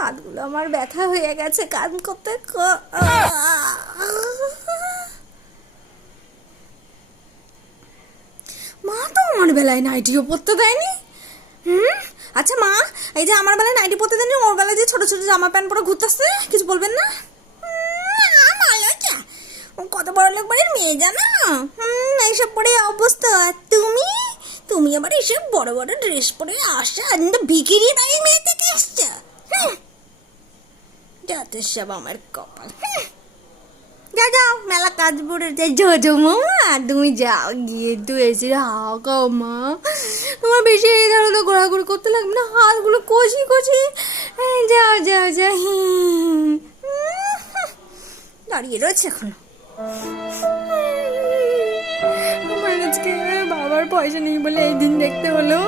হাতগুলো আমার ব্যথা হয়ে গেছে কাজ করতে। মা তো আমার বেলায় নাইটিও পরতে দেয়নি। আচ্ছা মা, এই যে আমার বেলায় নাইটি পরতে দেয়নি, ওর বেলায় যে ছোট ছোট জামা প্যান্ট পরে ঘুরতেছে, কিছু বলবেন না? কত বড় লোক বাড়ির মেয়ে জানো, এইসব পরে অবস্থা। তুমি তুমি আবার এসব বড় বড় ড্রেস পরে আসা, ভিখিরি বাড়ির মেয়ে থেকে এসছো। যত সব আমার কপাল। যাও যাও, মেলা কাজ পড়েছে। ঝোঝো মামা তুমি যাও, গিয়ে একটু এসে হাও খাও মা। তোমার বেশি এই ধরনের ঘোরাঘুরি করতে লাগবে না, হাতগুলো কষি কষি। যাও যাও যাও। দাঁড়িয়ে রয়েছে এখনো। আমার আজকে বাবার পয়সা নেই বলে এই দিন দেখতে হলো।